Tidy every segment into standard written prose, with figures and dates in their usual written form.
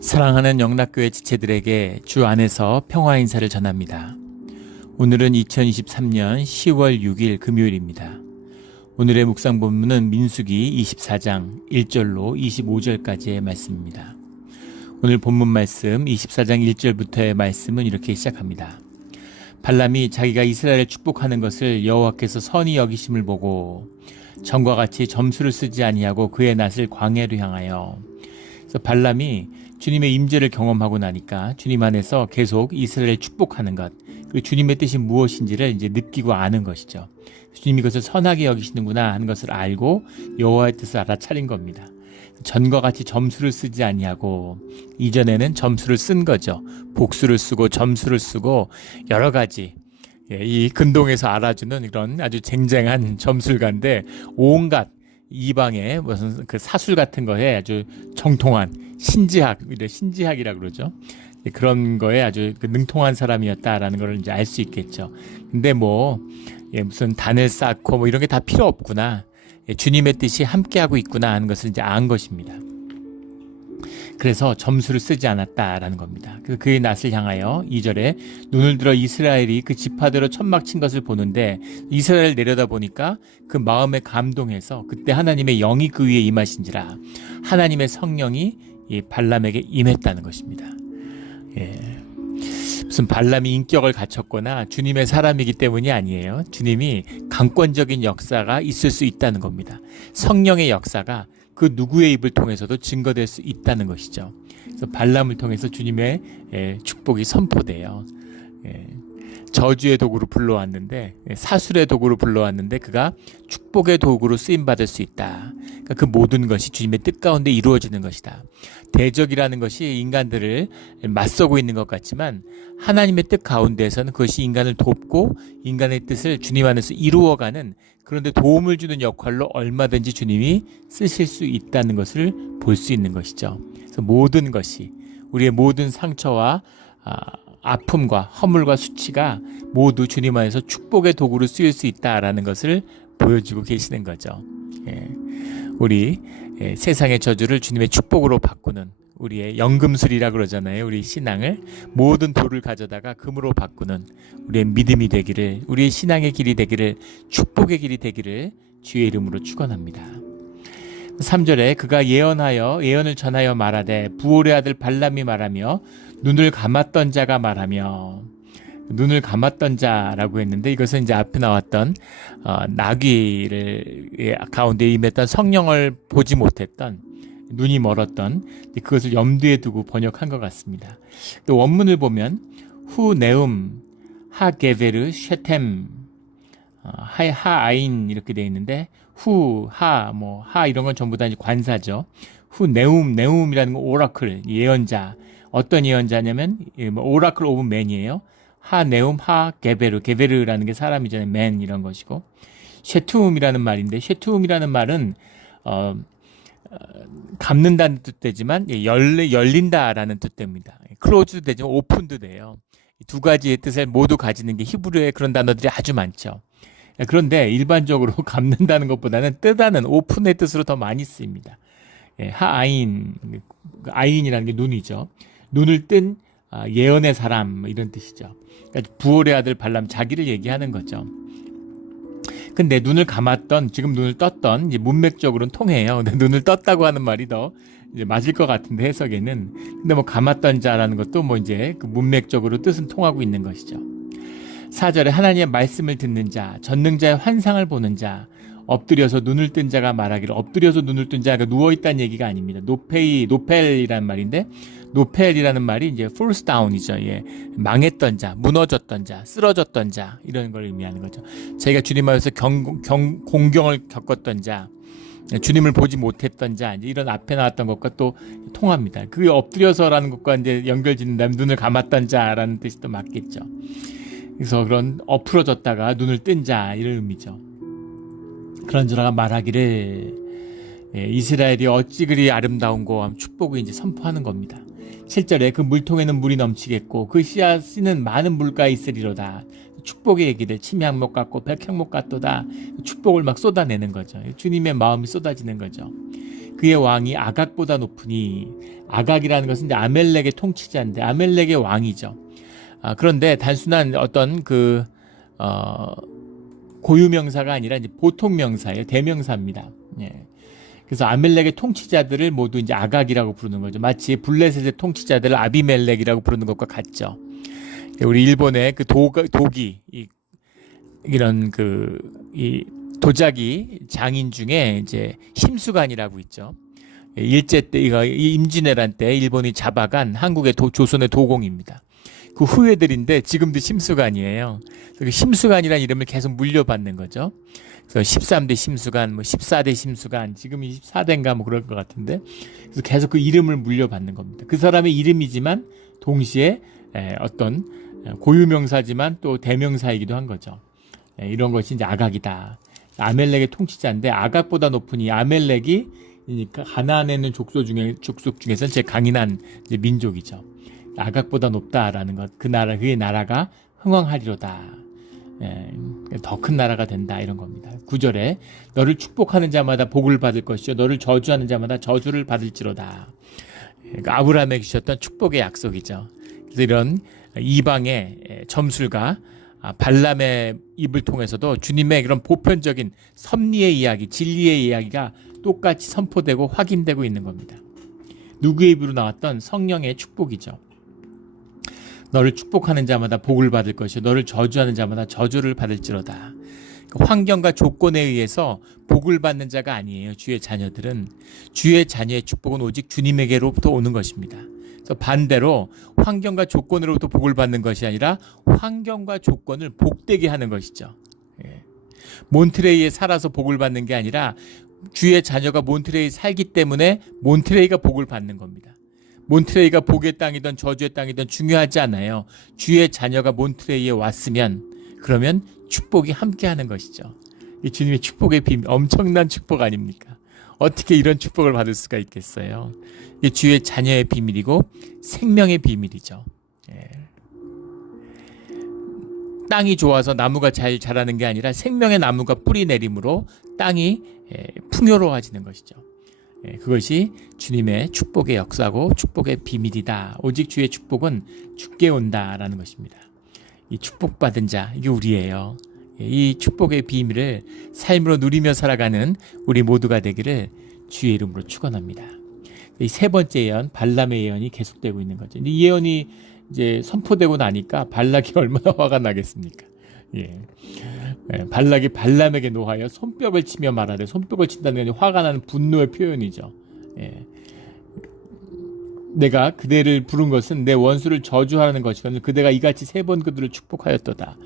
사랑하는 영락교회 지체들에게 주 안에서 평화 인사를 전합니다. 오늘은 2023년 10월 6일 금요일입니다. 오늘의 묵상 본문은 민수기 24장 1절로 25절까지의 말씀입니다. 오늘 본문 말씀 24장 1절부터의 말씀은 이렇게 시작합니다. 발람이 자기가 이스라엘을 축복하는 것을 여호와께서 선히 여기심을 보고 전과 같이 점수를 쓰지 아니하고 그의 낯을 광야로 향하여, 그래서 발람이 주님의 임재를 경험하고 나니까 주님 안에서 계속 이스라엘을 축복하는 것, 그리고 주님의 뜻이 무엇인지를 이제 느끼고 아는 것이죠. 주님이 그것을 선하게 여기시는구나 하는 것을 알고 여호와의 뜻을 알아차린 겁니다. 전과 같이 점수를 쓰지 아니하고, 이전에는 점수를 쓴 거죠. 복수를 쓰고 점수를 쓰고 여러 가지 이 근동에서 알아주는 이런 아주 쟁쟁한 점술가인데, 온갖 이방의 무슨 그 사술 같은 거에 아주 정통한 신지학이라고 그러죠. 그런 거에 아주 능통한 사람이었다라는 걸 이제 알 수 있겠죠. 근데 무슨 단을 쌓고 이런 게 다 필요 없구나. 주님의 뜻이 함께하고 있구나 하는 것을 이제 안 것입니다. 그래서 점수를 쓰지 않았다라는 겁니다. 그의 낯을 향하여 2절에 눈을 들어 이스라엘이 그 지파대로 천막 친 것을 보는데, 이스라엘을 내려다 보니까 그 마음에 감동해서 그때 하나님의 영이 그 위에 임하신지라, 하나님의 성령이 이 발람에게 임했다는 것입니다. 무슨 발람이 인격을 갖췄거나 주님의 사람이기 때문이 아니에요. 주님이 강권적인 역사가 있을 수 있다는 겁니다. 성령의 역사가 그 누구의 입을 통해서도 증거될 수 있다는 것이죠. 그래서 발람을 통해서 주님의 축복이 선포돼요. 저주의 도구로 불러왔는데, 사술의 도구로 불러왔는데 그가 축복의 도구로 쓰임받을 수 있다. 그러니까 그 모든 것이 주님의 뜻 가운데 이루어지는 것이다. 대적이라는 것이 인간들을 맞서고 있는 것 같지만, 하나님의 뜻 가운데에서는 그것이 인간을 돕고 인간의 뜻을 주님 안에서 이루어가는, 그런데 도움을 주는 역할로 얼마든지 주님이 쓰실 수 있다는 것을 볼 수 있는 것이죠. 그래서 모든 것이, 우리의 모든 상처와 아픔과 허물과 수치가 모두 주님 안에서 축복의 도구로 쓰일 수 있다라는 것을 보여주고 계시는 거죠. 우리 세상의 저주를 주님의 축복으로 바꾸는, 우리의 연금술이라 그러잖아요. 우리 신앙을 모든 돌을 가져다가 금으로 바꾸는 우리의 믿음이 되기를, 우리의 신앙의 길이 되기를, 축복의 길이 되기를 주의 이름으로 축원합니다. 3절에 그가 예언을 전하여 말하되, 부올의 아들 발람이 말하며 눈을 감았던 자가 말하며, 눈을 감았던 자라고 했는데, 이것은 이제 앞에 나왔던 나귀를 가운데 임했던 성령을 보지 못했던, 눈이 멀었던, 그것을 염두에 두고 번역한 것 같습니다. 또 원문을 보면 후 네움 하 게베르 쉐템 하 아인 이렇게 되어 있는데, 후 하 이런 건 전부 다 이제 관사죠. 후 네움이라는 건 오라클, 예언자. 어떤 예언자냐면 오라클 오브 맨이에요. 하 네움 하 게베르라는 게 사람이잖아요. 맨 이런 것이고, 쉐투움이라는 말인데, 쉐투움이라는 말은 감는다는 뜻되지만 열린다라는 뜻입니다. 클로즈도 되지만 오픈도 돼요. 두 가지의 뜻을 모두 가지는 게 히브리어에 그런 단어들이 아주 많죠. 그런데 일반적으로 감는다는 것보다는 뜨다는 오픈의 뜻으로 더 많이 쓰입니다. 아인이라는 게 눈이죠. 눈을 뜬 예언의 사람, 이런 뜻이죠. 그러니까 부올의 아들 발람, 자기를 얘기하는 거죠. 근데 눈을 감았던, 지금 눈을 떴던, 이제 문맥적으로는 통해요. 근데 눈을 떴다고 하는 말이 더 이제 맞을 것 같은데, 해석에는. 근데 감았던 자라는 것도 이제 그 문맥적으로 뜻은 통하고 있는 것이죠. 4절에 하나님의 말씀을 듣는 자, 전능자의 환상을 보는 자, 엎드려서 눈을 뜬 자가 말하기를, 엎드려서 눈을 뜬 자가 누워있다는 얘기가 아닙니다. 노펠이라는 말인데, 노펠이라는 말이 이제 falls down이죠. 망했던 자, 무너졌던 자, 쓰러졌던 자, 이런 걸 의미하는 거죠. 자기가 주님 앞에서 공경을 겪었던 자, 주님을 보지 못했던 자, 이제 이런 앞에 나왔던 것과 또 통합니다. 그게 엎드려서라는 것과 이제 연결짓는다면 눈을 감았던 자라는 뜻이 또 맞겠죠. 그래서 그런 엎으러졌다가 눈을 뜬 자, 이런 의미죠. 그런저가 말하기를, 이스라엘이 어찌 그리 아름다운고 축복을 이제 선포하는 겁니다. 7절에 그 물통에는 물이 넘치겠고 그 씨앗은 많은 물가에 있으리로다. 축복의 얘기들, 침향목 같고 백향목 같도다. 축복을 막 쏟아내는 거죠. 주님의 마음이 쏟아지는 거죠. 그의 왕이 아각보다 높으니, 아각이라는 것은 이제 아멜렉의 통치자인데 아멜렉의 왕이죠. 그런데 단순한 어떤 고유명사가 아니라 이제 보통 명사예요. 대명사입니다. 예. 그래서 아멜렉의 통치자들을 모두 이제 아각이라고 부르는 거죠. 마치 블레셋의 통치자들을 아비멜렉이라고 부르는 것과 같죠. 우리 일본의 그 도기, 이런 이 도자기 장인 중에 이제 심수관이라고 있죠. 일제 때, 임진왜란 때 일본이 잡아간 한국의 조선의 도공입니다. 그 후예들인데 지금도 심수관이에요. 그 심수관이라는 이름을 계속 물려받는 거죠. 그래서 13대 심수관, 14대 심수관, 지금 24대인가 그럴 것 같은데, 그래서 계속 그 이름을 물려받는 겁니다. 그 사람의 이름이지만 동시에 어떤 고유명사지만 또 대명사이기도 한 거죠. 이런 것이 이제 아각이다. 아멜렉의 통치자인데 아각보다 높으니, 아멜렉이 가나안에 있는 족속 중에서는 제일 강인한 민족이죠. 아각보다 높다라는 것, 그의 나라가 흥왕하리로다. 더 큰 나라가 된다, 이런 겁니다. 9절에 너를 축복하는 자마다 복을 받을 것이요 너를 저주하는 자마다 저주를 받을지로다. 아브라함에게 주셨던 축복의 약속이죠. 그래서 이런 이방의 점술가 발람의 입을 통해서도 주님의 그런 보편적인 섭리의 이야기, 진리의 이야기가 똑같이 선포되고 확인되고 있는 겁니다. 누구의 입으로 나왔던 성령의 축복이죠. 너를 축복하는 자마다 복을 받을 것이요 너를 저주하는 자마다 저주를 받을지로다. 환경과 조건에 의해서 복을 받는 자가 아니에요. 주의 자녀들은. 주의 자녀의 축복은 오직 주님에게로부터 오는 것입니다. 그래서 반대로 환경과 조건으로부터 복을 받는 것이 아니라 환경과 조건을 복되게 하는 것이죠. 몬트레이에 살아서 복을 받는 게 아니라 주의 자녀가 몬트레이에 살기 때문에 몬트레이가 복을 받는 겁니다. 몬트레이가 복의 땅이든 저주의 땅이든 중요하지 않아요. 주의 자녀가 몬트레이에 왔으면 그러면 축복이 함께하는 것이죠. 이 주님의 축복의 비밀, 엄청난 축복 아닙니까? 어떻게 이런 축복을 받을 수가 있겠어요? 이게 주의 자녀의 비밀이고 생명의 비밀이죠. 땅이 좋아서 나무가 잘 자라는 게 아니라 생명의 나무가 뿌리 내림으로 땅이 풍요로워지는 것이죠. 그것이 주님의 축복의 역사고 축복의 비밀이다. 오직 주의 축복은 주께 온다라는 것입니다. 이 축복받은 자, 이게 우리예요. 이 축복의 비밀을 삶으로 누리며 살아가는 우리 모두가 되기를 주의 이름으로 축원합니다. 이 세 번째 예언, 발람의 예언이 계속되고 있는 거죠. 이 예언이 이제 선포되고 나니까 발락이 얼마나 화가 나겠습니까? 발락이 발람에게 노하여 손뼉을 치며 말하되, 손뼉을 친다는 건 화가 나는 분노의 표현이죠. 내가 그대를 부른 것은 내 원수를 저주하라는 것이거늘 그대가 이같이 3번 그들을 축복하였도다.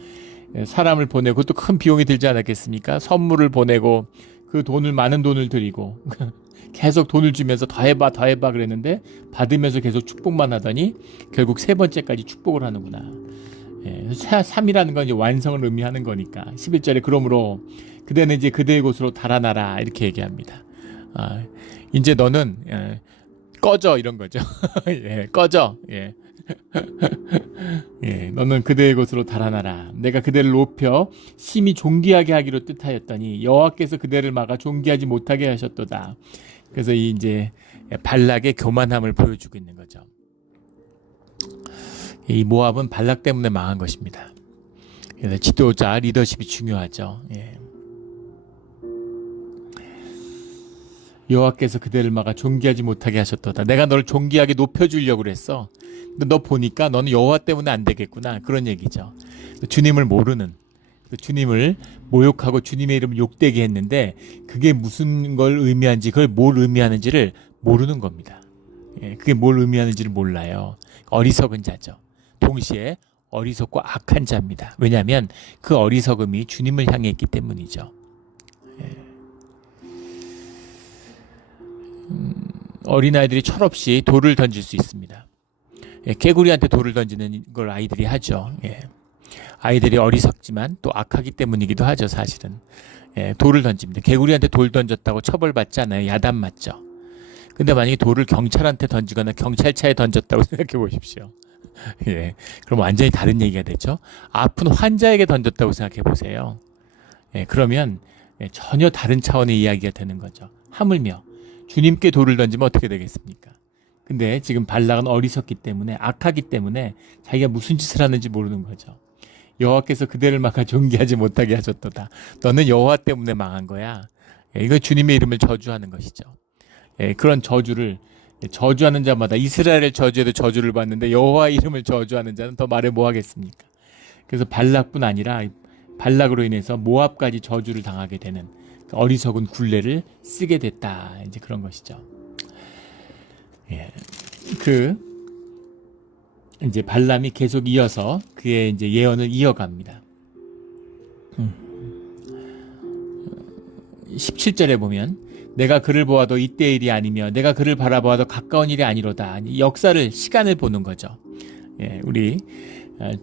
사람을 보내고, 그것도 큰 비용이 들지 않았겠습니까? 선물을 보내고 그 돈을, 많은 돈을 드리고 계속 돈을 주면서 더 해봐 그랬는데 받으면서 계속 축복만 하더니 결국 3번째까지 축복을 하는구나. 3이라는 건 이제 완성을 의미하는 거니까 11절에 그러므로 그대는 이제 그대의 곳으로 달아나라 이렇게 얘기합니다. 이제 너는 꺼져, 이런 거죠. 꺼져. 너는 그대의 곳으로 달아나라. 내가 그대를 높여 심히 존귀하게 하기로 뜻하였더니 여호와께서 그대를 막아 존귀하지 못하게 하셨도다. 그래서 이제 발락의 교만함을 보여주고 있는 거죠. 이 모압은 발락 때문에 망한 것입니다. 그래서 지도자, 리더십이 중요하죠. 여호와께서 그대를 막아 존귀하지 못하게 하셨도다. 내가 너를 존귀하게 높여주려고 그랬어. 근데 너 보니까 너는 여호와 때문에 안 되겠구나. 그런 얘기죠. 주님을 모르는, 주님을 모욕하고 주님의 이름을 욕되게 했는데 그게 무슨 걸 의미하는지, 그걸 뭘 의미하는지를 모르는 겁니다. 그게 뭘 의미하는지를 몰라요. 어리석은 자죠. 동시에 어리석고 악한 자입니다. 왜냐하면 그 어리석음이 주님을 향해 있기 때문이죠. 어린아이들이 철없이 돌을 던질 수 있습니다. 개구리한테 돌을 던지는 걸 아이들이 하죠. 아이들이 어리석지만 또 악하기 때문이기도 하죠, 사실은. 돌을 던집니다. 개구리한테 돌 던졌다고 처벌받지 않아요. 야단 맞죠. 근데 만약에 돌을 경찰한테 던지거나 경찰차에 던졌다고 생각해 보십시오. 그럼 완전히 다른 얘기가 되죠. 아픈 환자에게 던졌다고 생각해 보세요. 그러면 전혀 다른 차원의 이야기가 되는 거죠. 하물며 주님께 돌을 던지면 어떻게 되겠습니까? 근데 지금 발락은 어리석기 때문에, 악하기 때문에 자기가 무슨 짓을 하는지 모르는 거죠. 여호와께서 그대를 막아 존귀하지 못하게 하셨도다. 너는 여호와 때문에 망한 거야. 이거 주님의 이름을 저주하는 것이죠. 그런 저주를, 저주하는 자마다, 이스라엘을 저주해도 저주를 받는데 여호와 이름을 저주하는 자는 더 말해 뭐 하겠습니까? 그래서 발락뿐 아니라 발락으로 인해서 모압까지 저주를 당하게 되는 어리석은 굴레를 쓰게 됐다. 이제 그런 것이죠. 이제 발람이 계속 이어서 그의 이제 예언을 이어갑니다. 17절에 보면 내가 그를 보아도 이때의 일이 아니며 내가 그를 바라보아도 가까운 일이 아니로다. 역사를, 시간을 보는 거죠. 우리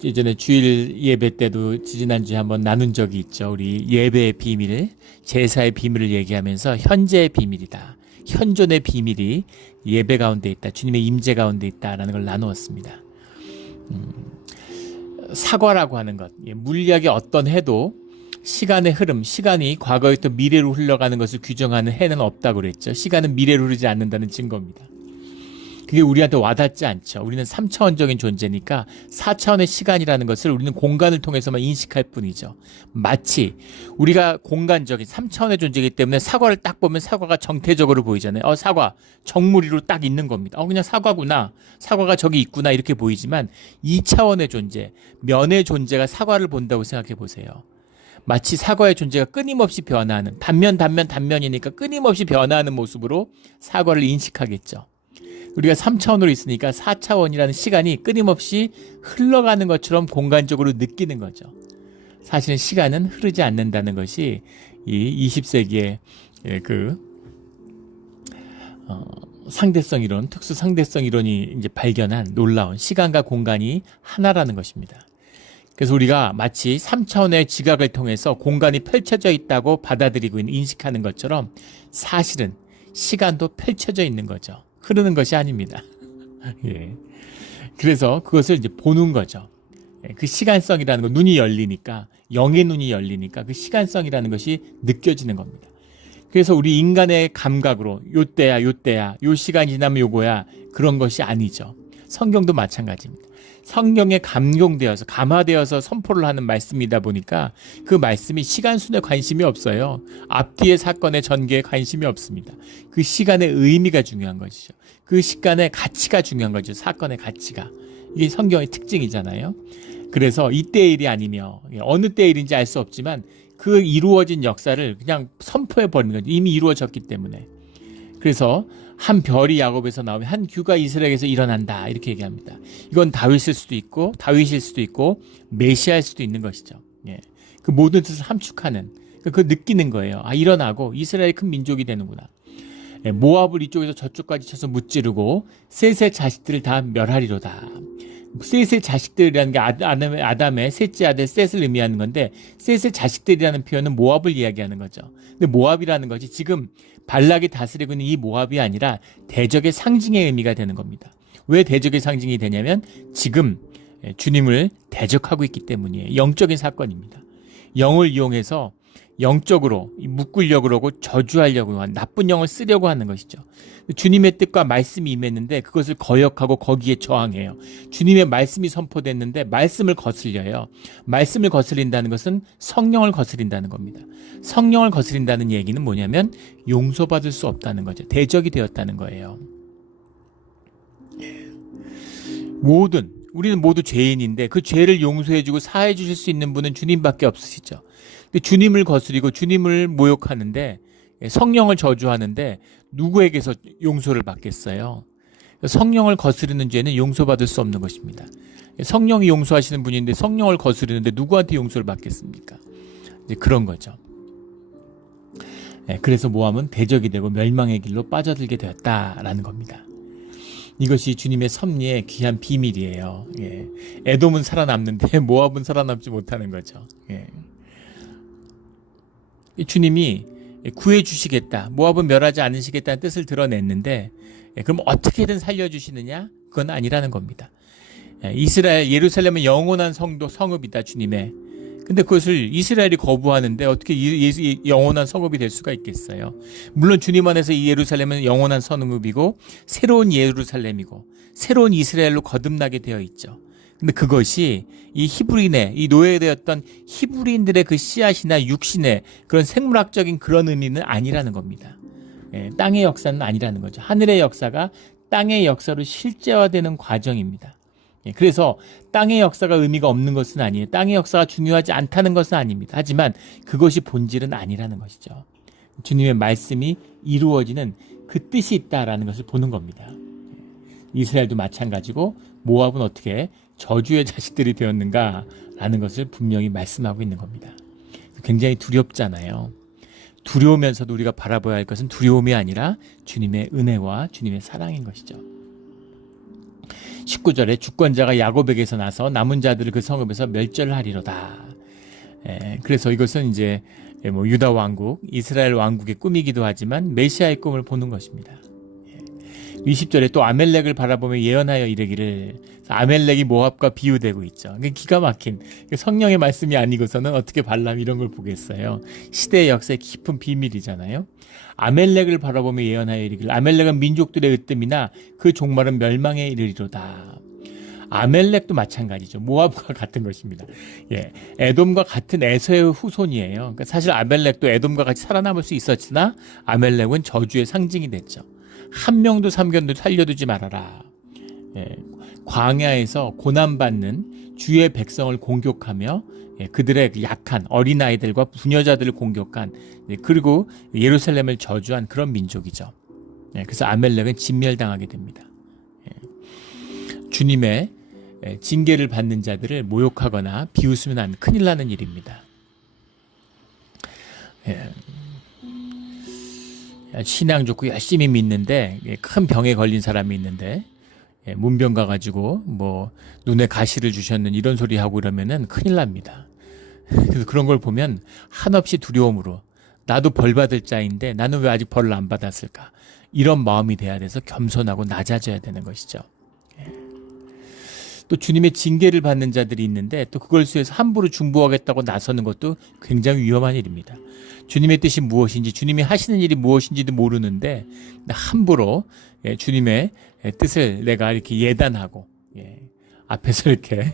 예전에 주일 예배 때도 지난주에 한번 나눈 적이 있죠. 우리 예배의 비밀, 제사의 비밀을 얘기하면서 현재의 비밀이다. 현존의 비밀이 예배 가운데 있다. 주님의 임재 가운데 있다라는 걸 나누었습니다. 사과라고 하는 것, 물리학의 어떤 해도 시간의 흐름, 시간이 과거부터 미래로 흘러가는 것을 규정하는 해는 없다고 그랬죠. 시간은 미래로 흐르지 않는다는 증거입니다. 그게 우리한테 와닿지 않죠. 우리는 3차원적인 존재니까 4차원의 시간이라는 것을 우리는 공간을 통해서만 인식할 뿐이죠. 마치 우리가 공간적인 3차원의 존재이기 때문에 사과를 딱 보면 사과가 정태적으로 보이잖아요. 사과 정무리로 딱 있는 겁니다. 그냥 사과구나, 사과가 저기 있구나, 이렇게 보이지만 2차원의 존재, 면의 존재가 사과를 본다고 생각해 보세요. 마치 사과의 존재가 끊임없이 변화하는, 단면이니까 끊임없이 변화하는 모습으로 사과를 인식하겠죠. 우리가 3차원으로 있으니까 4차원이라는 시간이 끊임없이 흘러가는 것처럼 공간적으로 느끼는 거죠. 사실은 시간은 흐르지 않는다는 것이 이 20세기의 상대성 이론, 특수 상대성 이론이 이제 발견한 놀라운, 시간과 공간이 하나라는 것입니다. 그래서 우리가 마치 3차원의 지각을 통해서 공간이 펼쳐져 있다고 받아들이고 인식하는 것처럼 사실은 시간도 펼쳐져 있는 거죠. 흐르는 것이 아닙니다. 그래서 그것을 이제 보는 거죠. 그 시간성이라는 거, 눈이 열리니까, 영의 눈이 열리니까 그 시간성이라는 것이 느껴지는 겁니다. 그래서 우리 인간의 감각으로 요때야, 요 시간이 지나면 요거야, 그런 것이 아니죠. 성경도 마찬가지입니다. 성경에 감동되어서, 감화되어서 선포를 하는 말씀이다 보니까 그 말씀이 시간순에 관심이 없어요. 앞뒤의 사건의 전개에 관심이 없습니다. 그 시간의 의미가 중요한 것이죠. 그 시간의 가치가 중요한 거죠. 사건의 가치가. 이게 성경의 특징이잖아요. 그래서 이때의 일이 아니며 어느 때의 일인지 알 수 없지만 그 이루어진 역사를 그냥 선포해버리는 거죠. 이미 이루어졌기 때문에. 그래서 한 별이 야곱에서 나오면 한 규가 이스라엘에서 일어난다, 이렇게 얘기합니다. 이건 다윗일 수도 있고, 다윗일 수도 있고, 메시아일 수도 있는 것이죠. 그 모든 뜻을 함축하는, 그 느끼는 거예요. 일어나고 이스라엘이 큰 민족이 되는구나. 모압을 이쪽에서 저쪽까지 쳐서 무찌르고 셋의 자식들을 다 멸하리로다. 셋의 자식들이라는 게 아담의 셋째 아들 셋을 의미하는 건데, 셋의 자식들이라는 표현은 모압을 이야기하는 거죠. 근데 모압이라는 것이 지금 발락이 다스리고 있는 이 모압이 아니라 대적의 상징의 의미가 되는 겁니다. 왜 대적의 상징이 되냐면 지금 주님을 대적하고 있기 때문이에요. 영적인 사건입니다. 영을 이용해서 영적으로 묶으려고 그러고 저주하려고 하는, 나쁜 영을 쓰려고 하는 것이죠. 주님의 뜻과 말씀이 임했는데 그것을 거역하고 거기에 저항해요. 주님의 말씀이 선포됐는데 말씀을 거슬려요. 말씀을 거스린다는 것은 성령을 거스린다는 겁니다. 성령을 거스린다는 얘기는 뭐냐면 용서받을 수 없다는 거죠. 대적이 되었다는 거예요. 우리는 모두 죄인인데 그 죄를 용서해주고 사해 주실 수 있는 분은 주님밖에 없으시죠. 근데 주님을 거스리고 주님을 모욕하는데, 성령을 저주하는데 누구에게서 용서를 받겠어요? 성령을 거스르는 죄는 용서받을 수 없는 것입니다. 성령이 용서하시는 분인데 성령을 거스르는데 누구한테 용서를 받겠습니까? 이제 그런 거죠. 그래서 모함은 대적이 되고 멸망의 길로 빠져들게 되었다라는 겁니다. 이것이 주님의 섭리의 귀한 비밀이에요. 에돔은 살아남는데 모압은 살아남지 못하는 거죠. 주님이 구해주시겠다, 모압은 멸하지 않으시겠다는 뜻을 드러냈는데, 그럼 어떻게든 살려주시느냐? 그건 아니라는 겁니다. 이스라엘, 예루살렘은 영원한 성읍이다, 주님의. 근데 그것을 이스라엘이 거부하는데 어떻게 영원한 성읍이 될 수가 있겠어요? 물론 주님 안에서 이 예루살렘은 영원한 성읍이고 새로운 예루살렘이고 새로운 이스라엘로 거듭나게 되어 있죠. 근데 그것이 이 히브리인의, 이 노예되었던 히브리인들의 그 씨앗이나 육신의 그런 생물학적인 그런 의미는 아니라는 겁니다. 땅의 역사는 아니라는 거죠. 하늘의 역사가 땅의 역사로 실제화되는 과정입니다. 그래서 땅의 역사가 의미가 없는 것은 아니에요. 땅의 역사가 중요하지 않다는 것은 아닙니다. 하지만 그것이 본질은 아니라는 것이죠. 주님의 말씀이 이루어지는 그 뜻이 있다라는 것을 보는 겁니다. 이스라엘도 마찬가지고 모압은 어떻게 저주의 자식들이 되었는가라는 것을 분명히 말씀하고 있는 겁니다. 굉장히 두렵잖아요. 두려우면서도 우리가 바라봐야 할 것은 두려움이 아니라 주님의 은혜와 주님의 사랑인 것이죠. 19절에 주권자가 야곱에게서 나서 남은 자들을 그 성읍에서 멸절하리로다. 그래서 이것은 이제 유다 왕국, 이스라엘 왕국의 꿈이기도 하지만 메시아의 꿈을 보는 것입니다. 20절에 또 아멜렉을 바라보며 예언하여 이르기를, 아멜렉이 모압과 비유되고 있죠. 기가 막힌 성령의 말씀이 아니고서는 어떻게 발람이 이런 걸 보겠어요. 시대의 역사의 깊은 비밀이잖아요. 아멜렉을 바라보며 예언하여 이르기를, 아멜렉은 민족들의 으뜸이나 그 종말은 멸망에 이르리로다. 아멜렉도 마찬가지죠. 모압과 같은 것입니다. 에돔과 같은 에서의 후손이에요. 그러니까 사실 아멜렉도 에돔과 같이 살아남을 수 있었으나 아멜렉은 저주의 상징이 됐죠. 한 명도 살려두지 말아라. 광야에서 고난받는 주의 백성을 공격하며 그들의 약한 어린아이들과 부녀자들을 공격한, 그리고 예루살렘을 저주한 그런 민족이죠. 그래서 아멜렉은 진멸당하게 됩니다. 주님의 징계를 받는 자들을 모욕하거나 비웃으면 안 큰일 나는 일입니다. 신앙 좋고 열심히 믿는데 큰 병에 걸린 사람이 있는데 문병 가가지고 눈에 가시를 주셨는 이런 소리 하고 이러면은 큰일 납니다. 그래서 그런 걸 보면 한없이 두려움으로, 나도 벌 받을 자인데 나는 왜 아직 벌을 안 받았을까, 이런 마음이 돼야 돼서 겸손하고 낮아져야 되는 것이죠. 또 주님의 징계를 받는 자들이 있는데 또 그걸 위해서 함부로 중보하겠다고 나서는 것도 굉장히 위험한 일입니다. 주님의 뜻이 무엇인지, 주님이 하시는 일이 무엇인지도 모르는데 함부로 주님의 뜻을 내가 이렇게 예단하고 앞에서 이렇게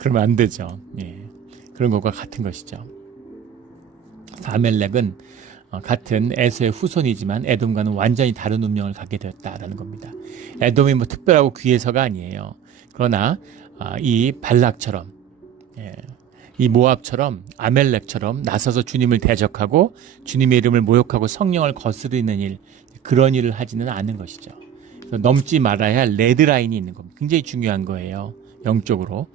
그러면 안 되죠. 그런 것과 같은 것이죠. 아멜렉은 같은 에서의 후손이지만 에돔과는 완전히 다른 운명을 갖게 되었다라는 겁니다. 에돔이 특별하고 귀해서가 아니에요. 그러나 이 발락처럼, 이 모압처럼, 아멜렉처럼 나서서 주님을 대적하고 주님의 이름을 모욕하고 성령을 거스르는 일, 그런 일을 하지는 않은 것이죠. 넘지 말아야 할 레드라인이 있는 겁니다. 굉장히 중요한 거예요. 영적으로.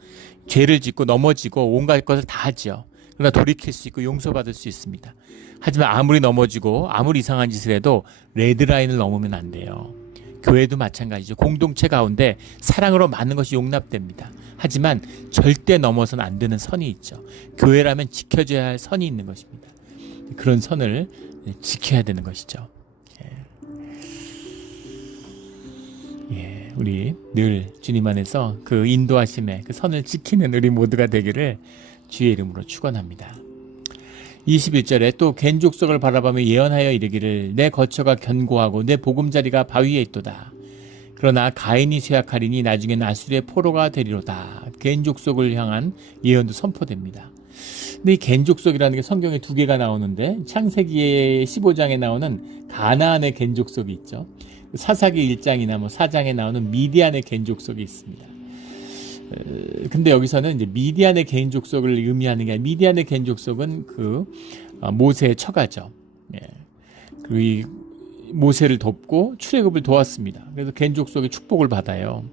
죄를 짓고 넘어지고 온갖 것을 다 하죠. 그러나 돌이킬 수 있고 용서받을 수 있습니다. 하지만 아무리 넘어지고 아무리 이상한 짓을 해도 레드라인을 넘으면 안 돼요. 교회도 마찬가지죠. 공동체 가운데 사랑으로 많은 것이 용납됩니다. 하지만 절대 넘어서는 안 되는 선이 있죠. 교회라면 지켜줘야 할 선이 있는 것입니다. 그런 선을 지켜야 되는 것이죠. 우리 늘 주님 안에서 그 인도하심의 그 선을 지키는 우리 모두가 되기를 주의 이름으로 축원합니다. 21절에 또 갠 족속을 바라보며 예언하여 이르기를, 내 거처가 견고하고 내 보금자리가 바위에 있도다. 그러나 가인이 쇠약하리니 나중에는 아수리의 포로가 되리로다. 갠 족속을 향한 예언도 선포됩니다. 근데 이 갠 족속이라는 게 성경에 두 개가 나오는데, 창세기 15장에 나오는 가나안의 갠 족속이 있죠. 사사기 1장이나 4장에 나오는 미디안의 갠 족속이 있습니다. 근데 여기서는 이제 미디안의 개인 족속을 의미하는 게 아니라, 미디안의 개인 족속은 그 모세의 처가죠. 그리고 이 모세를 돕고 출애굽을 도왔습니다. 그래서 개인 족속의 축복을 받아요.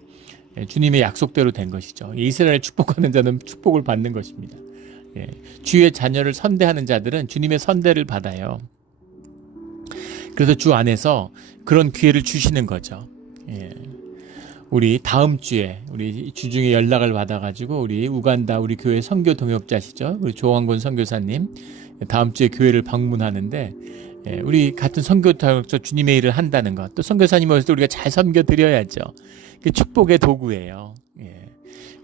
주님의 약속대로 된 것이죠. 이스라엘 축복하는 자는 축복을 받는 것입니다. 주의 자녀를 선대하는 자들은 주님의 선대를 받아요. 그래서 주 안에서 그런 기회를 주시는 거죠. 우리 다음 주에 우리 주중에 연락을 받아가지고 우리 우간다 우리 교회 선교 동역자시죠, 우리 조왕곤 선교사님 다음 주에 교회를 방문하는데 우리 같은 선교사로서 주님의 일을 한다는 것, 또 선교사님으로서 우리가 잘 섬겨드려야죠. 그 축복의 도구예요.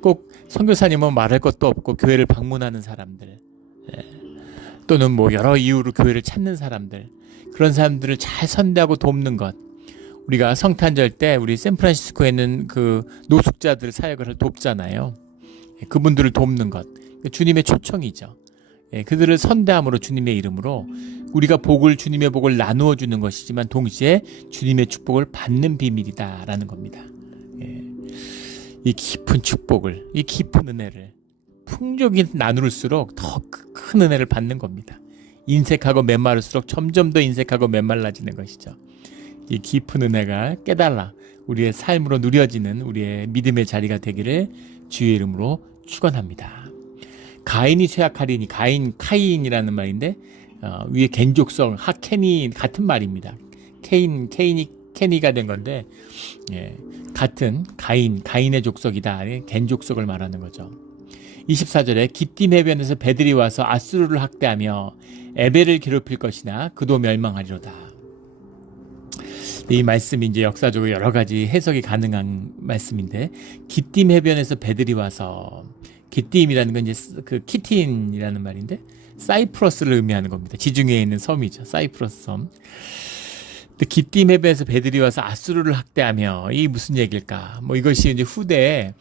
꼭 선교사님은 말할 것도 없고 교회를 방문하는 사람들, 또는 뭐 여러 이유로 교회를 찾는 사람들, 그런 사람들을 잘 선대하고 돕는 것. 우리가 성탄절 때 우리 샌프란시스코에 있는 그 노숙자들 사역을 돕잖아요. 그분들을 돕는 것, 주님의 초청이죠. 그들을 선대함으로 주님의 이름으로 우리가 주님의 복을 나누어 주는 것이지만 동시에 주님의 축복을 받는 비밀이다라는 겁니다. 이 깊은 축복을, 이 깊은 은혜를 풍족히 나눌수록 더 큰 은혜를 받는 겁니다. 인색하고 메마를수록 점점 더 인색하고 메말라지는 것이죠. 이 깊은 은혜가 깨달아 우리의 삶으로 누려지는 우리의 믿음의 자리가 되기를 주의 이름으로 축원합니다. 가인이 쇠약하리니, 카인이라는 말인데 위에 겐족성 하케니 같은 말입니다. 케니가 된 건데 같은 가인의 족속이다. 겐족속을 말하는 거죠. 24절에 기띔 해변에서 배들이 와서 아수르를 학대하며 에벨을 괴롭힐 것이나 그도 멸망하리로다. 이 말씀이 이제 역사적으로 여러 가지 해석이 가능한 말씀인데, 기띔 해변에서 배들이 와서, 기띔이라는 건 이제 그 키틴이라는 말인데 사이프러스를 의미하는 겁니다. 지중해에 있는 섬이죠. 사이프러스 섬. 기띔 해변에서 배들이 와서 아수르를 학대하며, 이 무슨 얘기일까? 뭐 이것이 이제 후대에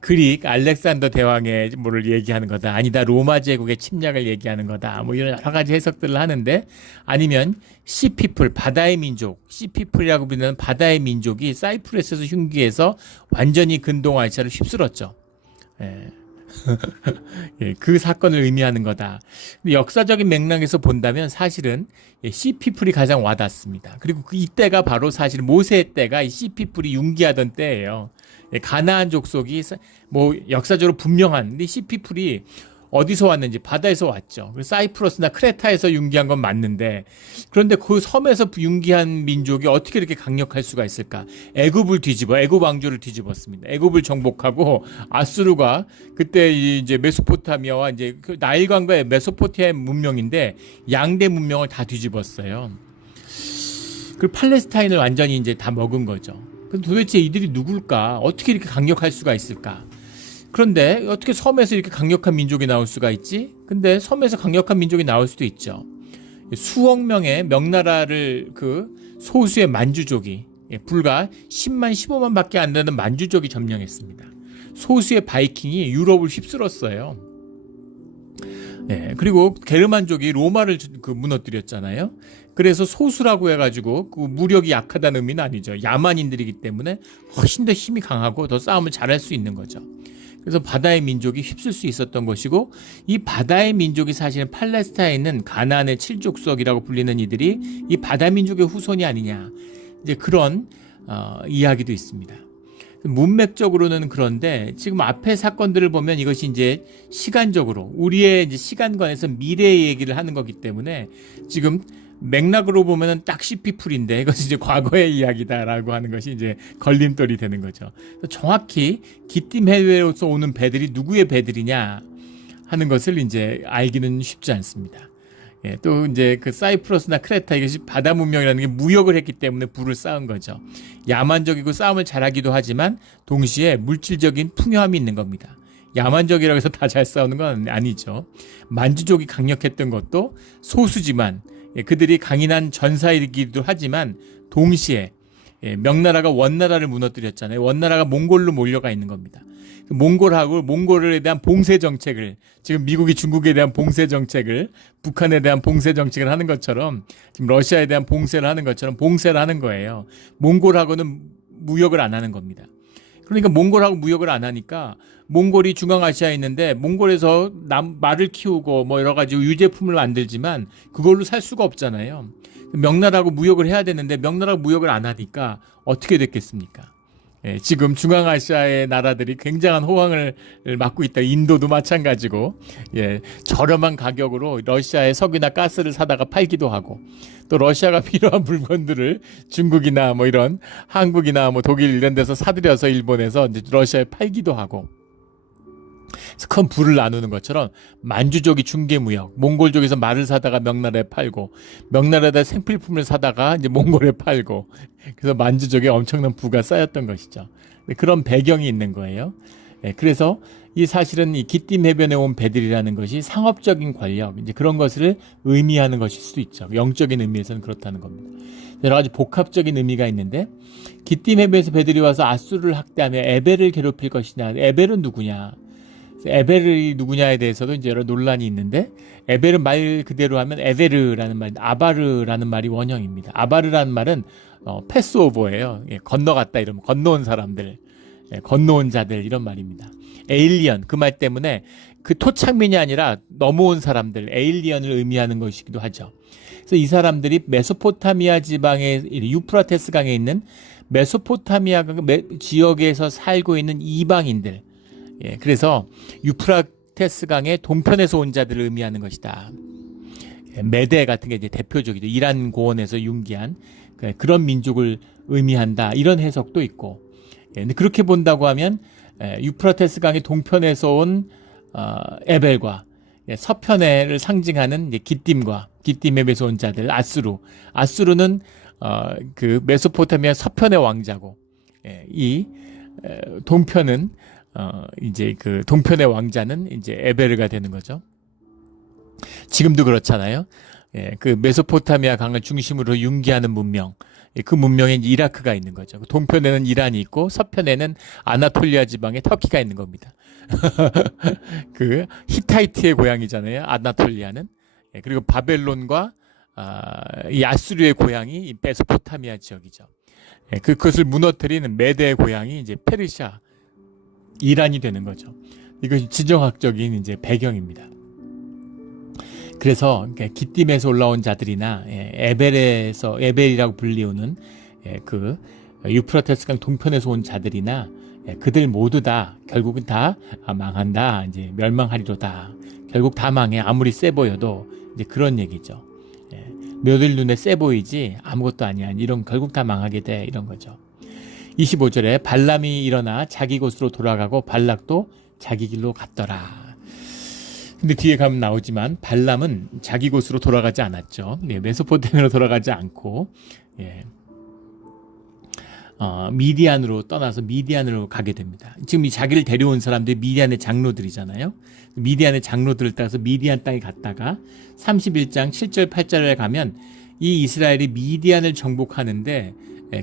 그릭 알렉산더 대왕의 뭐를 얘기하는 거다. 아니다, 로마 제국의 침략을 얘기하는 거다. 뭐 이런 여러 가지 해석들을 하는데, 아니면 시피플, 바다의 민족, 시피플이라고 부르는 바다의 민족이 사이프러스에서 흉기해서 완전히 근동아시아를 휩쓸었죠. 그 사건을 의미하는 거다. 근데 역사적인 맥락에서 본다면 사실은 시피플이 가장 와닿습니다. 그리고 이때가 바로 사실 모세 때가 이 시피플이 융기하던 때예요. 가나안 족속이 뭐 역사적으로 분명한, 근데 시피플이 어디서 왔는지 바다에서 왔죠. 사이프러스나 크레타에서 융기한 건 맞는데, 그런데 그 섬에서 융기한 민족이 어떻게 이렇게 강력할 수가 있을까? 애굽 왕조를 뒤집었습니다. 애굽을 정복하고 아수르가 그때 이제 메소포타미아와 이제 그 나일강과 메소포타미아 문명인데 양대 문명을 다 뒤집었어요. 그 팔레스타인을 완전히 이제 다 먹은 거죠. 도대체 이들이 누굴까? 어떻게 이렇게 강력할 수가 있을까? 그런데 어떻게 섬에서 이렇게 강력한 민족이 나올 수가 있지? 근데 섬에서 강력한 민족이 나올 수도 있죠. 수억 명의 명나라를 그 소수의 만주족이, 불과 10만 15만 밖에 안 되는 만주족이 점령했습니다. 소수의 바이킹이 유럽을 휩쓸었어요. 그리고 게르만족이 로마를 무너뜨렸잖아요. 그래서 소수라고 해가지고 그 무력이 약하다는 의미는 아니죠. 야만인들이기 때문에 훨씬 더 힘이 강하고 더 싸움을 잘할 수 있는 거죠. 그래서 바다의 민족이 휩쓸 수 있었던 것이고, 이 바다의 민족이 사실은 팔레스타인에 있는 가나안의 칠족속이라고 불리는 이들이 이 바다 민족의 후손이 아니냐, 이제 그런 이야기도 있습니다. 문맥적으로는 그런데 지금 앞에 사건들을 보면 이것이 이제 시간적으로 우리의 이제 시간관에서 미래의 얘기를 하는 거기 때문에 지금 맥락으로 보면은 딱 시피플인데 이것이 이제 과거의 이야기다라고 하는 것이 이제 걸림돌이 되는 거죠. 정확히 기띔 해외로서 오는 배들이 누구의 배들이냐 하는 것을 이제 알기는 쉽지 않습니다. 또 이제 그 사이프러스나 크레타, 이것이 바다 문명이라는 게 무역을 했기 때문에 부를 쌓은 거죠. 야만적이고 싸움을 잘하기도 하지만 동시에 물질적인 풍요함이 있는 겁니다. 야만적이라고 해서 다 잘 싸우는 건 아니죠. 만주족이 강력했던 것도 소수지만 그들이 강인한 전사이기도 하지만 동시에 명나라가 원나라를 무너뜨렸잖아요. 원나라가 몽골로 몰려가 있는 겁니다. 몽골에 대한 봉쇄 정책을, 지금 미국이 중국에 대한 봉쇄 정책을, 북한에 대한 봉쇄 정책을 하는 것처럼, 지금 러시아에 대한 봉쇄를 하는 것처럼 봉쇄를 하는 거예요. 몽골하고는 무역을 안 하는 겁니다. 그러니까 몽골하고 무역을 안 하니까 몽골이 중앙아시아에 있는데 몽골에서 말을 키우고 뭐 여러 가지 유제품을 만들지만 그걸로 살 수가 없잖아요. 명나라하고 무역을 해야 되는데 명나라하고 무역을 안 하니까 어떻게 됐겠습니까? 지금 중앙아시아의 나라들이 굉장한 호황을 맞고 있다. 인도도 마찬가지고, 저렴한 가격으로 러시아의 석유나 가스를 사다가 팔기도 하고, 또 러시아가 필요한 물건들을 중국이나 뭐 이런 한국이나 뭐 독일 이런 데서 사들여서 일본에서 이제 러시아에 팔기도 하고, 그래서 큰 부를 나누는 것처럼 만주족이 중개무역, 몽골족에서 말을 사다가 명나라에 팔고, 명나라에다 생필품을 사다가 이제 몽골에 팔고, 그래서 만주족에 엄청난 부가 쌓였던 것이죠. 그런 배경이 있는 거예요. 그래서 이 사실은 이 기띔 해변에 온 배들이라는 것이 상업적인 권력, 이제 그런 것을 의미하는 것일 수도 있죠. 영적인 의미에서는 그렇다는 겁니다. 여러 가지 복합적인 의미가 있는데, 기띔 해변에서 배들이 와서 아수르를 학대하며 에벨을 괴롭힐 것이냐, 에벨은 누구냐, 에벨이 누구냐에 대해서도 이제 여러 논란이 있는데, 에벨은 말 그대로 하면 에베르라는 말, 아바르라는 말이 원형입니다. 아바르라는 말은 패스오버예요. 건너갔다 이러면 건너온 사람들, 건너온 자들 이런 말입니다. 에일리언, 그 말 때문에 그 토착민이 아니라 넘어온 사람들, 에일리언을 의미하는 것이기도 하죠. 그래서 이 사람들이 메소포타미아 지방의 유프라테스 강에 있는 메소포타미아 지역에서 살고 있는 이방인들, 그래서 유프라테스 강의 동편에서 온 자들을 의미하는 것이다. 메데 같은 게 이제 대표적이죠. 이란 고원에서 융기한 그런 민족을 의미한다. 이런 해석도 있고, 근데 그렇게 본다고 하면 유프라테스 강의 동편에서 온 에벨과 서편에를 상징하는 기띔과 기띔에서 온 자들 아수르는 그 메소포타미아 서편의 왕자고, 이 동편은 이제 그 동편의 왕자는 이제 에베르가 되는 거죠. 지금도 그렇잖아요. 그 메소포타미아 강을 중심으로 융기하는 문명, 그 문명에 이라크가 있는 거죠. 동편에는 이란이 있고 서편에는 아나톨리아 지방에 터키가 있는 겁니다. 그 히타이트의 고향이잖아요. 아나톨리아는. 그리고 바벨론과 이 아수르의 고향이 이 메소포타미아 지역이죠. 그것을 무너뜨리는 메대의 고향이 이제 페르시아, 이란이 되는 거죠. 이것이 지정학적인 이제 배경입니다. 그래서 기띔에서 올라온 자들이나 에벨이라고 불리우는 그 유프라테스강 동편에서 온 자들이나 그들 모두 다 결국은 다 망한다, 이제 멸망하리로다. 결국 다 망해. 아무리 세 보여도 이제 그런 얘기죠. 너들 눈에 세 보이지 아무것도 아니야. 이런 결국 다 망하게 돼, 이런 거죠. 25절에 발람이 일어나 자기 곳으로 돌아가고 발락도 자기 길로 갔더라. 근데 뒤에 가면 나오지만 발람은 자기 곳으로 돌아가지 않았죠. 메소포타미아로 돌아가지 않고 미디안으로 떠나서 미디안으로 가게 됩니다. 지금 이 자기를 데려온 사람들이 미디안의 장로들이잖아요. 미디안의 장로들을 따라서 미디안 땅에 갔다가 31장 7절 8절에 가면 이 이스라엘이 미디안을 정복하는데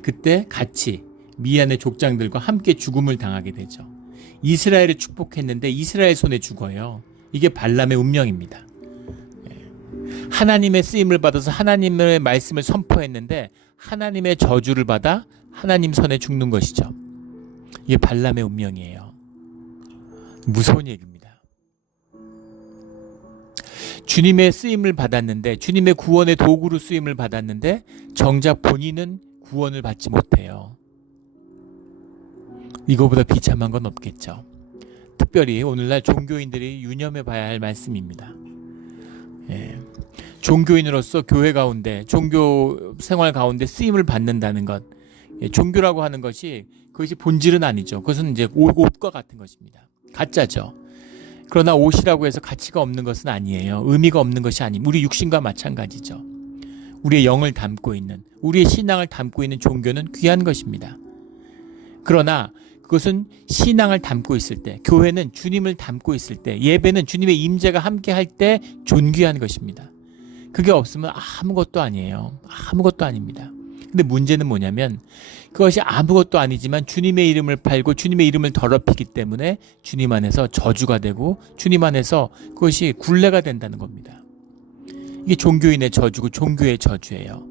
그때 같이 미디안의 족장들과 함께 죽음을 당하게 되죠. 이스라엘을 축복했는데 이스라엘 손에 죽어요. 이게 발람의 운명입니다. 하나님의 쓰임을 받아서 하나님의 말씀을 선포했는데 하나님의 저주를 받아 하나님 손에 죽는 것이죠. 이게 발람의 운명이에요. 무서운 얘기입니다. 주님의 쓰임을 받았는데, 주님의 구원의 도구로 쓰임을 받았는데 정작 본인은 구원을 받지 못해요. 이거보다 비참한 건 없겠죠. 특별히 오늘날 종교인들이 유념해 봐야 할 말씀입니다. 종교인으로서 교회 가운데, 종교 생활 가운데 쓰임을 받는다는 것, 종교라고 하는 것이 그것이 본질은 아니죠. 그것은 이제 옷과 같은 것입니다. 가짜죠. 그러나 옷이라고 해서 가치가 없는 것은 아니에요. 의미가 없는 것이 아닙니다. 우리 육신과 마찬가지죠. 우리의 영을 담고 있는, 우리의 신앙을 담고 있는 종교는 귀한 것입니다. 그러나 그것은 신앙을 담고 있을 때, 교회는 주님을 담고 있을 때, 예배는 주님의 임재가 함께 할 때 존귀한 것입니다. 그게 없으면 아무것도 아니에요. 아무것도 아닙니다. 근데 문제는 뭐냐면 그것이 아무것도 아니지만 주님의 이름을 팔고 주님의 이름을 더럽히기 때문에 주님 안에서 저주가 되고 주님 안에서 그것이 굴레가 된다는 겁니다. 이게 종교인의 저주고 종교의 저주예요.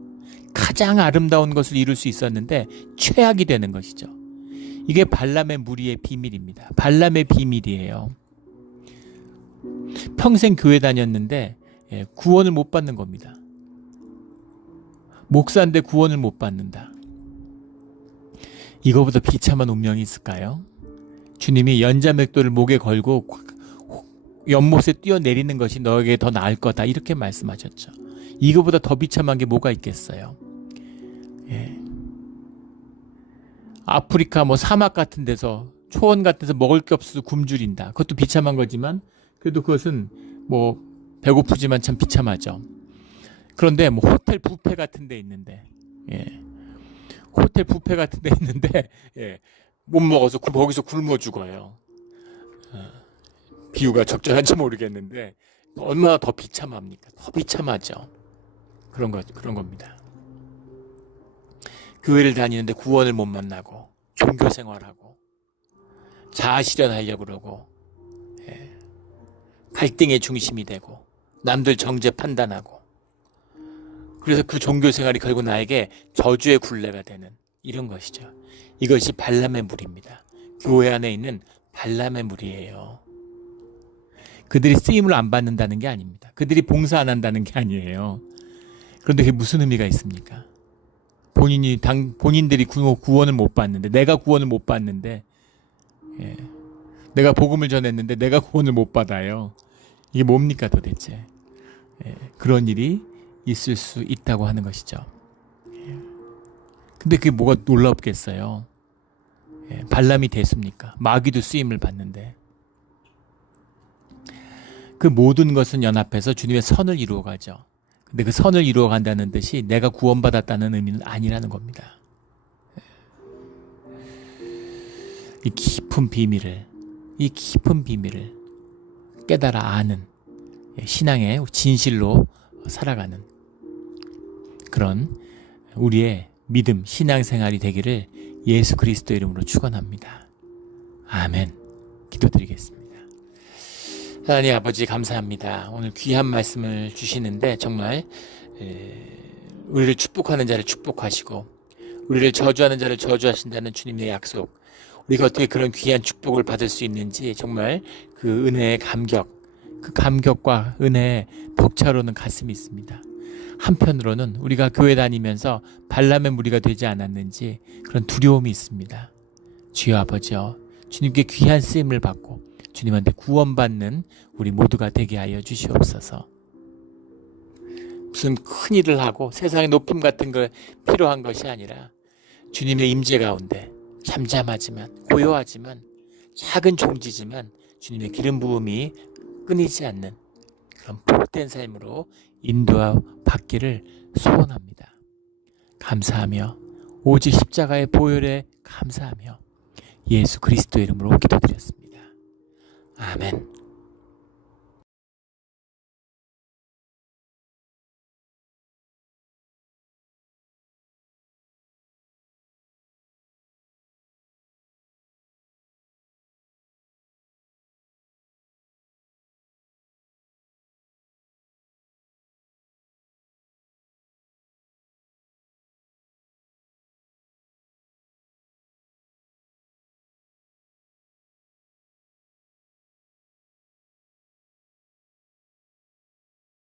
가장 아름다운 것을 이룰 수 있었는데 최악이 되는 것이죠. 이게 발람의 무리의 비밀입니다. 발람의 비밀이에요. 평생 교회 다녔는데 구원을 못 받는 겁니다. 목사인데 구원을 못 받는다. 이거보다 비참한 운명이 있을까요? 주님이 연자맥도를 목에 걸고 연못에 뛰어내리는 것이 너에게 더 나을 거다, 이렇게 말씀하셨죠. 이거보다 더 비참한 게 뭐가 있겠어요? 아프리카 사막 같은 데서 초원 같은 데서 먹을 게 없어서 굶주린다. 그것도 비참한 거지만 그래도 그것은 뭐 배고프지만 참 비참하죠. 그런데 뭐 호텔 뷔페 같은 데 있는데, 호텔 뷔페 같은 데 있는데, 못 먹어서 거기서 굶어 죽어요. 비유가 적절한지 모르겠는데 얼마나 더 비참합니까? 더 비참하죠. 그런 겁니다. 교회를 다니는데 구원을 못 만나고 종교 생활하고 자아 실현하려고 그러고, 갈등의 중심이 되고 남들 정죄 판단하고, 그래서 그 종교 생활이 결국 나에게 저주의 굴레가 되는 이런 것이죠. 이것이 발람의 물입니다. 교회 안에 있는 발람의 물이에요. 그들이 쓰임을 안 받는다는 게 아닙니다. 그들이 봉사 안 한다는 게 아니에요. 그런데 그게 무슨 의미가 있습니까? 본인들이 구원을 못 받는데, 내가 구원을 못 받는데, 내가 복음을 전했는데 내가 구원을 못 받아요. 이게 뭡니까 도대체? 그런 일이 있을 수 있다고 하는 것이죠. 근데 그게 뭐가 놀랍겠어요? 발람이 대수입니까? 마귀도 쓰임을 받는데. 그 모든 것은 연합해서 주님의 선을 이루어가죠. 근데 그 선을 이루어간다는 뜻이 내가 구원받았다는 의미는 아니라는 겁니다. 이 깊은 비밀을 깨달아 아는, 신앙의 진실로 살아가는 그런 우리의 믿음, 신앙생활이 되기를 예수 그리스도 이름으로 축원합니다. 아멘. 기도드리겠습니다. 하나님 아버지 감사합니다. 오늘 귀한 말씀을 주시는데 정말 우리를 축복하는 자를 축복하시고 우리를 저주하는 자를 저주하신다는 주님의 약속, 우리가 어떻게 그런 귀한 축복을 받을 수 있는지 정말 그 은혜의 감격, 그 감격과 은혜의 벅차오르는 가슴이 있습니다. 한편으로는 우리가 교회 다니면서 발람의 무리가 되지 않았는지 그런 두려움이 있습니다. 주여 아버지여, 주님께 귀한 쓰임을 받고 주님한테 구원받는 우리 모두가 되게 하여 주시옵소서. 무슨 큰 일을 하고 세상의 높임 같은 걸 필요한 것이 아니라 주님의 임재 가운데 잠잠하지만 고요하지만 작은 종지지만 주님의 기름 부음이 끊이지 않는 그런 복된 삶으로 인도하 받기를 소원합니다. 감사하며 오직 십자가의 보혈에 감사하며 예수 그리스도 이름으로 기도드렸습니다. 아멘.